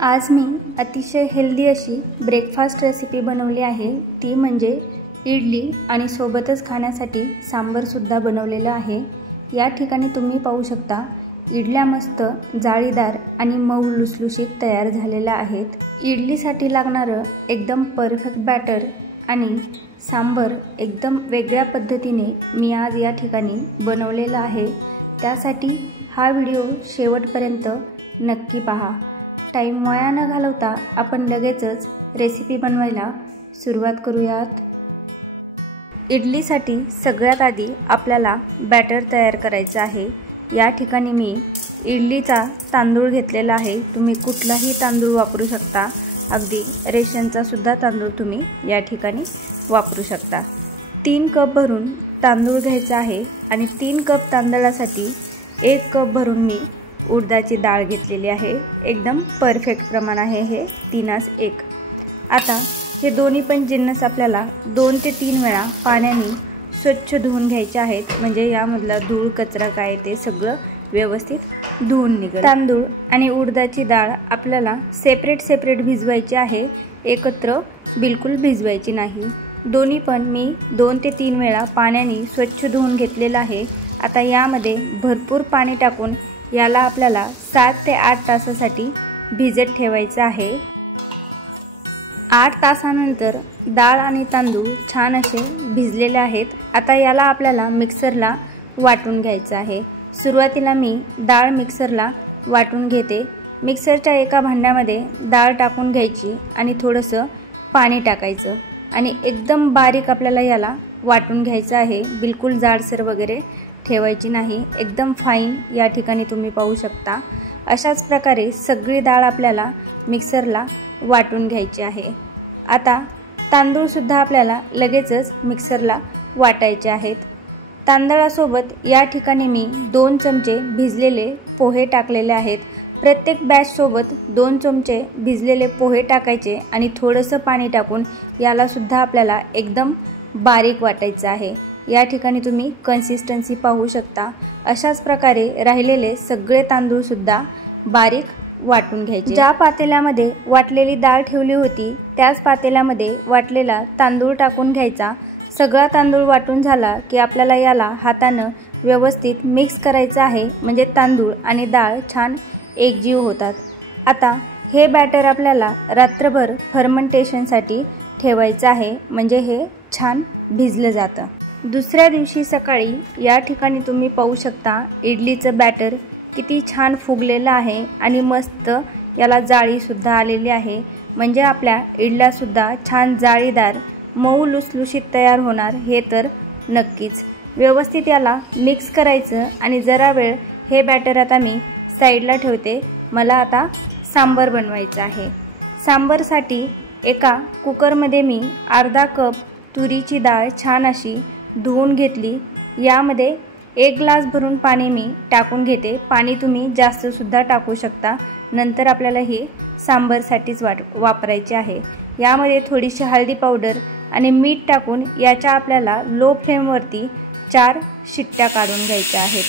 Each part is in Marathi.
आज मी अतिशय हेल्दी अशी ब्रेकफास्ट रेसिपी बनवली आहे। ती म्हणजे इडली आणि सोबतच खाण्यासाठी सांबर सुद्धा बनवलेलं आहे। या ठिकाणी तुम्ही पाहू शकता इडल्या मस्त जाळीदार आणि मऊ लुसलुशीत तयार झालेल्या आहेत। इडलीसाठी लागणारं एकदम परफेक्ट बॅटर आणि सांबर एकदम वेगळ्या पद्धतीने मी आज या ठिकाणी बनवलेला आहे। त्यासाठी हा व्हिडिओ शेवटपर्यंत नक्की पहा। टाइम वाया न घालवता आपण लगेचच रेसिपी बनवायला सुरुवात करूयात। इडलीसाठी सगळ्यात आधी आपल्याला बॅटर तयार करायचं आहे। या ठिकाणी मी इडलीचा तांदूळ घेतलेला आहे। तुम्ही कुठलाही तांदूळ वापरू शकता, अगदी रेशनचा सुद्धा तांदूळ तुम्ही या ठिकाणी वापरू शकता। 3 कप भरून तांदूळ घ्यायचा आहे आणि 3 कप तांदळासाठी 1 कप भरून मी उडदाची डाळ घेतलेली आहे। एकदम परफेक्ट प्रमाण आहे हे 3:1। आता हे दोन्ही पण जिन्नस आपल्याला 2 ते 3 वेळा पाण्याने स्वच्छ धुवून घ्यायचे आहेत, म्हणजे यामधला धूळ कचरा काय ते सगळं व्यवस्थित धुवून निघेल। तांदूळ आणि उडदाची डाळ आपल्याला सेपरेट भिजवायची आहे, एकत्र बिलकुल भिजवायची नाही। दोन्ही पण मी 2 ते 3 वेळा पाण्याने स्वच्छ धुवून घेतलेलं आहे। आता यामध्ये भरपूर पाणी टाकून याला आपल्याला 7 ते 8 तासासाठी भिजत ठेवायचं आहे। 8 तासानंतर डाळ आणि तांदूळ छान असे भिजलेले आहेत। आता याला आपल्याला मिक्सरला वाटून घ्यायचं आहे। सुरुवातीला मी डाळ मिक्सरला वाटून घेते। मिक्सरच्या एका भांड्यामध्ये डाळ टाकून घ्यायची आणि थोडंसं पाणी टाकायचं आणि एकदम बारीक आपल्याला याला वाटून घ्यायचं आहे। बिलकुल जाडसर वगैरे ठेवायची नाही, एकदम फाईन या ठिकाणी तुम्ही पाहू शकता। अशाच प्रकारे सगळी डाळ आपल्याला मिक्सरला वाटून घ्यायची आहे। आता तांदूळ सुद्धा आपल्याला लगेचच मिक्सरला वाटायचे आहेत। तांदळासोबत या ठिकाणी मी 2 चमचे भिजलेले पोहे टाकलेले आहेत। प्रत्येक बॅच सोबत 2 चमचे भिजलेले पोहे टाकायचे आणि थोडंसं पाणी टाकून याला सुद्धा आपल्याला एकदम बारीक वाटायचं आहे। या ठिकाणी तुम्ही कन्सिस्टन्सी पाहू शकता। अशाच प्रकारे राहिलेले सगळे तांदूळ सुद्धा बारीक वाटून घ्यायचे। ज्या पातेल्यामध्ये वाटलेली डाळ ठेवली होती त्याच पातेल्यामध्ये वाटलेला तांदूळ टाकून घ्यायचा। सगळा तांदूळ वाटून झाला की आपल्याला याला हाताने व्यवस्थित मिक्स करायचं आहे, म्हणजे तांदूळ आणि डाळ छान एकजीव होतात। आता हे बॅटर आपल्याला रात्रभर फर्मेंटेशनसाठी ठेवायचं आहे, म्हणजे हे छान भिजलं जातं। दुसऱ्या दिवशी सकाळी या ठिकाणी तुम्ही पाहू शकता इडलीचं बॅटर किती छान फुगलेलं आहे आणि मस्त याला जाळी सुद्धा आलेली आहे, म्हणजे आपल्या इडल्या सुद्धा छान जाळीदार मऊ लुसलुशीत तयार होणार हे तर नक्कीच। व्यवस्थित याला मिक्स करायचं आणि जरा वेळ हे बॅटर आता मी साईडला ठेवते। मला आता सांबर बनवायचं आहे। सांबरसाठी एका कुकरमध्ये मी अर्धा कप तुरीची डाळ छान अशी धुवून घेतली। यामध्ये 1 ग्लास भरून पाणी मी टाकून घेते। पाणी तुम्ही जास्त सुद्धा टाकू शकता, नंतर आपल्याला हे सांबरसाठीच वापरायचे आहे। यामध्ये थोडीशी हळदी पावडर आणि मीठ टाकून याच्या आपल्याला लो फ्लेमवरती 4 शिट्ट्या काढून घ्यायच्या आहेत।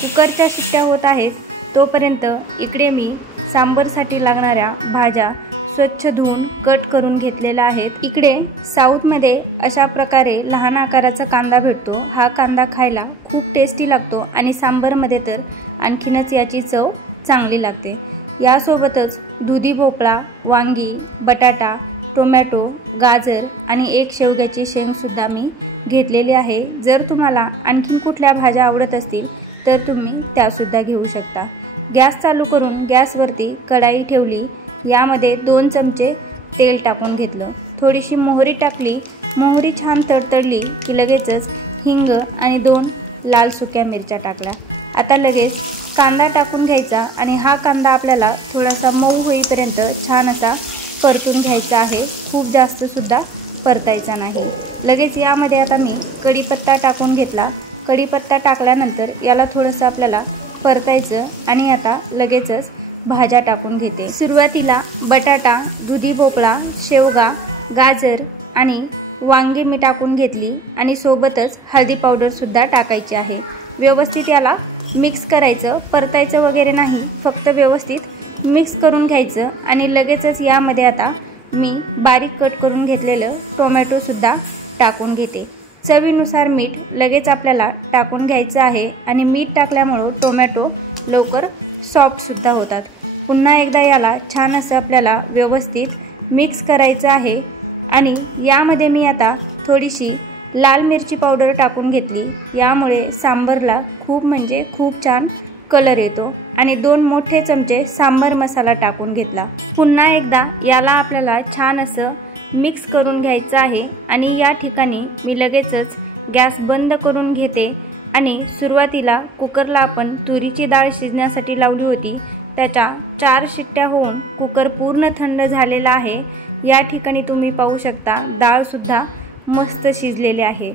कुकरच्या शिट्ट्या होत आहेत तोपर्यंत इकडे मी सांबरसाठी लागणाऱ्या भाज्या स्वच्छ धुवून कट करून घेतलेला आहेत। इकडे साऊथमध्ये अशा प्रकारे लहान आकाराचा कांदा भेटतो। हा कांदा खायला खूप टेस्टी लागतो आणि सांबरमध्ये तर आणखीनच याची चव चांगली लागते। यासोबतच दुधी भोपळा, वांगी, बटाटा, टोमॅटो, गाजर आणि 1 शेवग्याची शेंग सुद्धा मी घेतलेली आहे। जर तुम्हाला आणखीन कुठल्या भाज्या आवडत असतील तर तुम्ही त्यासुद्धा घेऊ शकता। गॅस चालू करून गॅसवरती कढाई ठेवली। यामध्ये 2 चमचे तेल टाकून घेतलं, थोडीशी मोहरी टाकली। मोहरी छान तडतडली की लगेचच हिंग आणि 2 लाल सुक्या मिरच्या टाकल्या। आता लगेच कांदा टाकून घ्यायचा आणि हा कांदा आपल्याला थोडासा मऊ होईपर्यंत छान असा परतून घ्यायचा आहे, खूप जास्त सुद्धा परतायचा नाही। लगेच यामध्ये आता मी कढीपत्ता टाकून घेतला। कढीपत्ता टाकल्यानंतर याला थोडंसं आपल्याला परतायचं आणि आता लगेचच भाज्या टाकून घेते। सुरुवातीला बटाटा, दुधी भोपळा, शेवगा, गाजर आणि वांगी मी टाकून घेतली आणि सोबतच हळदी पावडर सुद्धा टाकायची आहे। व्यवस्थित याला मिक्स करायचं, परतायचं वगैरे नाही, फक्त व्यवस्थित मिक्स करून घ्यायचं आणि लगेचच यामध्ये आता मी बारीक कट करून घेतलेलं टोमॅटो सुद्धा टाकून घेते। चवीनुसार मीठ लगेच आपल्याला टाकून घ्यायचं आहे आणि मीठ टाकल्यामुळे टोमॅटो लवकर सॉफ्ट सुद्धा होतात। पुन्हा एकदा याला छान असं आपल्याला व्यवस्थित मिक्स करायचं आहे आणि यामध्ये मी आता थोडीशी लाल मिरची पावडर टाकून घेतली। यामुळे सांबरला खूप म्हणजे खूप छान कलर येतो आणि 2 मोठे चमचे सांबर मसाला टाकून घेतला। पुन्हा एकदा याला आपल्याला छान असं मिक्स करून घ्यायचं आहे आणि या ठिकाणी मी लगेचच गॅस बंद करून घेते आणि सुरुवातीला कुकरला आपण तुरीची डाळ शिजण्यासाठी लावली होती, त्याच्या 4 शिट्ट्या होऊन कुकर पूर्ण थंड झालेला आहे। या ठिकाणी तुम्ही पाहू शकता डाळ सुद्धा मस्त शिजलेली आहे।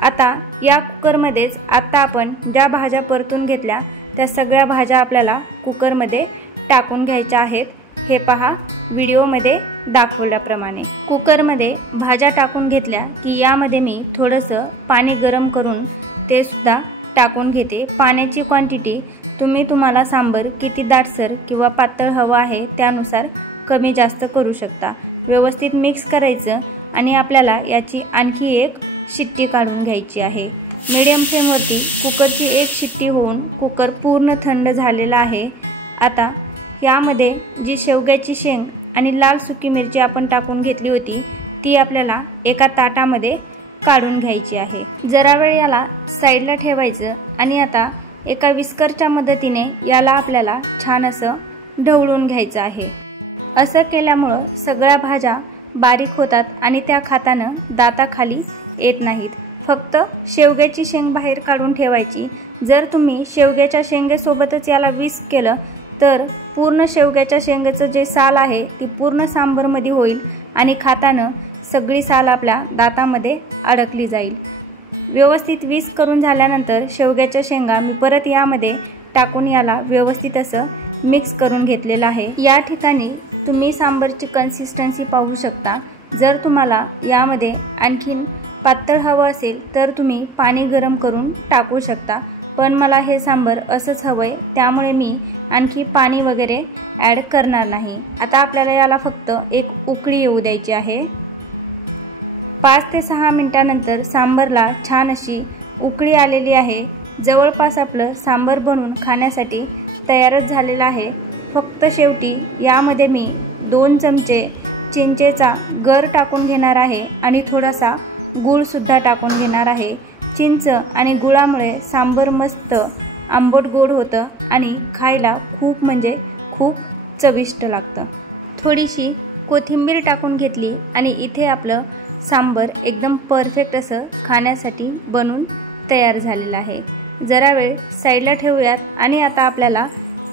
आता या कुकरमध्येच आता आपण ज्या भाज्या परतून घेतल्या त्या सगळ्या भाज्या आपल्याला कुकरमध्ये टाकून घ्यायच्या आहेत। हे पहा व्हिडिओमध्ये दाखवल्याप्रमाणे। कुकरमध्ये भाज्या टाकून घेतल्या की यामध्ये मी थोडंसं पाणी गरम करून ते सुद्धा टाकून घेते। पाण्याची क्वांटिटी तुम्हाला सांबर किती दाटसर किंवा पातळ हवं आहे त्यानुसार कमी जास्त करू शकता। व्यवस्थित मिक्स करायचं आणि आपल्याला याची आणखी एक शिट्टी काढून घ्यायची आहे। मीडियम फ्लेमवरती कुकरची एक शिट्टी होऊन कुकर पूर्ण थंड झालेला आहे। आता यामध्ये जी शेवग्याची शेंग आणि लाल सुकी मिरची आपण टाकून घेतली होती ती आपल्याला एका ताटामध्ये काढून घ्यायची आहे। जरा वेळ याला साईडला ठेवायचं आणि आता एका विस्करच्या मदतीने याला आपल्याला छान असं ढवळून घ्यायचं आहे। असं केल्यामुळे सगळ्या भाज्या बारीक होतात आणि त्या खाताना दाताखाली येत नाहीत। फक्त शेवग्याची शेंग बाहेर काढून ठेवायची। जर तुम्ही शेवग्याच्या शेंगेसोबतच याला विस्क केलं तर पूर्ण शेवग्याच्या शेंगेचं जे साल आहे ती पूर्ण सांबरमध्ये होईल आणि खाताना सगळी साल आपल्या दातामध्ये अडकली जाईल। व्यवस्थित विस्क करून झाल्यानंतर शेवग्याच्या शेंगा मी परत यामध्ये टाकून याला व्यवस्थित असं मिक्स करून घेतलेलं आहे। या ठिकाणी तुम्ही सांबरची कन्सिस्टन्सी पाहू शकता। जर तुम्हाला यामध्ये आणखीन पातळ हवं असेल तर तुम्ही पाणी गरम करून टाकू शकता, पण मला हे सांबर असंच हवंय त्यामुळे मी आणखी पाणी वगैरे ॲड करणार नाही। आता आपल्याला याला फक्त एक उकळी येऊ द्यायची आहे। 5 ते 6 मिनिटांनंतर सांबरला छान अशी उकळी आलेली आहे। जवळपास आपलं सांबर बनवून खाण्यासाठी तयारच झालेलं आहे। फक्त शेवटी यामध्ये मी 2 चमचे चिंचेचा गर टाकून घेणार आहे आणि थोडासा गूळ सुद्धा टाकून घेणार आहे। चिंच आणि गुळामुळे सांबर मस्त आंबट गोड होतं आणि खायला खूप म्हणजे खूप चविष्ट लागतं। थोडीशी कोथिंबीर टाकून घेतली आणि इथे आपलं सांबर एकदम परफेक्ट असं खाण्यासाठी बनून तयार झालेलं आहे। जरा वेळ साईडला ठेवूयात आणि आता आपल्याला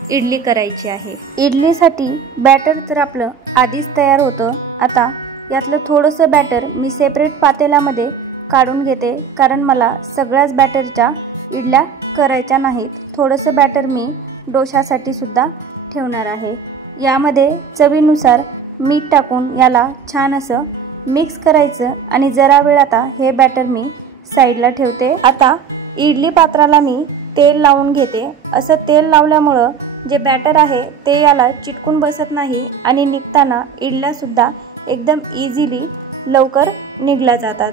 इडली करायची आहे। इडलीसाठी बॅटर तर आपलं आधीच तयार होतं। आता यातलं थोडंसं बॅटर मी सेपरेट पातेल्यामध्ये काढून घेते, कारण मला सगळ्याच बॅटरच्या इडल्या करायच्या नाहीत। थोडंसं बॅटर मी डोशासाठी सुद्धा ठेवणार आहे। यामध्ये चवीनुसार मीठ टाकून याला छान असं मिक्स करायचं आणि जरा वेळ आता हे बॅटर मी साईडला ठेवते। आता इडली पात्राला मी तेल लावून घेते। असं तेल लावल्यामुळं जे बॅटर आहे ते याला चिटकून बसत नाही आणि निघताना इडल्या सुद्धा एकदम इझिली लवकर निघल्या जातात।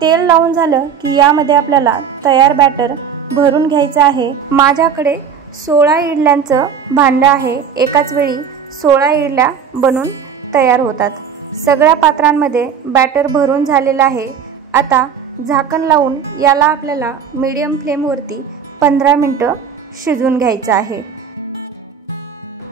तेल लावून झालं की यामध्ये आपल्याला तयार बॅटर भरून घ्यायचं आहे। माझ्याकडे 16 इडल्यांचं भांडं आहे। एकाच वेळी 16 इडल्या बनून तयार होतात। सगळ्या पात्रांमध्ये बॅटर भरून झालेलं आहे। आता झाकण लावून याला आपल्याला मीडियम फ्लेमवरती 15 मिनिटं शिजवून घ्यायचं आहे।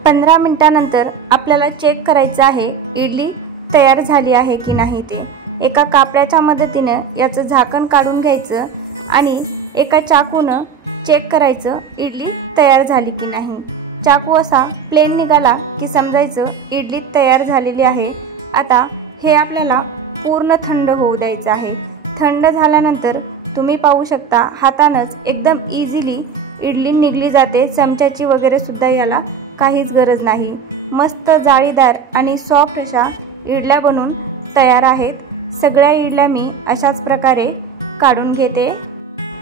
15 मिनिटांनंतर आपल्याला चेक करायचं आहे इडली तयार झाली आहे की नाही ते। एका कापड्याच्या मदतीने याचं झाकण काढून घ्यायचं आणि एका चाकूनं चेक करायचं इडली तयार झाली की नाही। चाकू असा प्लेन निघाला की समजायचं इडली तयार झालेली आहे। आता हे आपल्याला पूर्ण थंड होऊ द्यायचं आहे। थंड झाल्यानंतर तुम्ही पाहू शकता हातानंच एकदम इझिली इडली निघली जाते। चमच्याची वगैरे सुद्धा याला काहीच गरज नाही। मस्त जाळीदार आणि सॉफ्ट अशा इडल्या बनून तयार आहेत। सगळ्या इडल्या मी अशाच प्रकारे काढून घेते।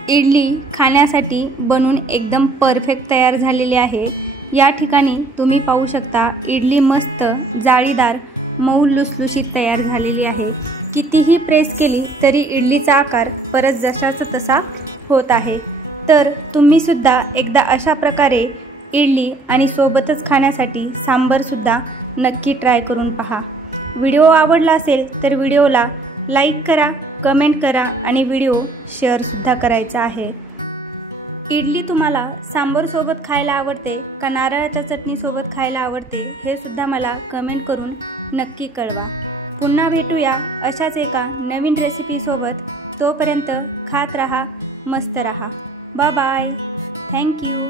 इडली खाण्यासाठी बनून एकदम परफेक्ट तयार झालेली आहे। या ठिकाणी तुम्ही पाहू शकता इडली मस्त जाळीदार मऊ लुसलुशीत तयार झालेली आहे। कितीही प्रेस केली तरी इडलीचा आकार परत जसाचा तसा होत आहे। तर तुम्ही सुद्धा एकदा अशा प्रकारे इडली आणि सोबतच खाण्यासाठी सांबर सुद्धा नक्की ट्राय करून पहा। व्हिडिओ आवडला असेल तर व्हिडिओला लाईक करा, कमेंट करा आणि व्हिडिओ शेअर सुद्धा करायचा आहे। इडली तुम्हाला सांबर सोबत खायला आवडते का नारळाच्या चटणी सोबत खायला आवडते हे सुद्धा मला कमेंट करून नक्की कळवा। पुन्हा भेटूया अशाच एका नवीन रेसिपी सोबत। तोपर्यंत खात रहा, मस्त रहा। Bye bye, thank you.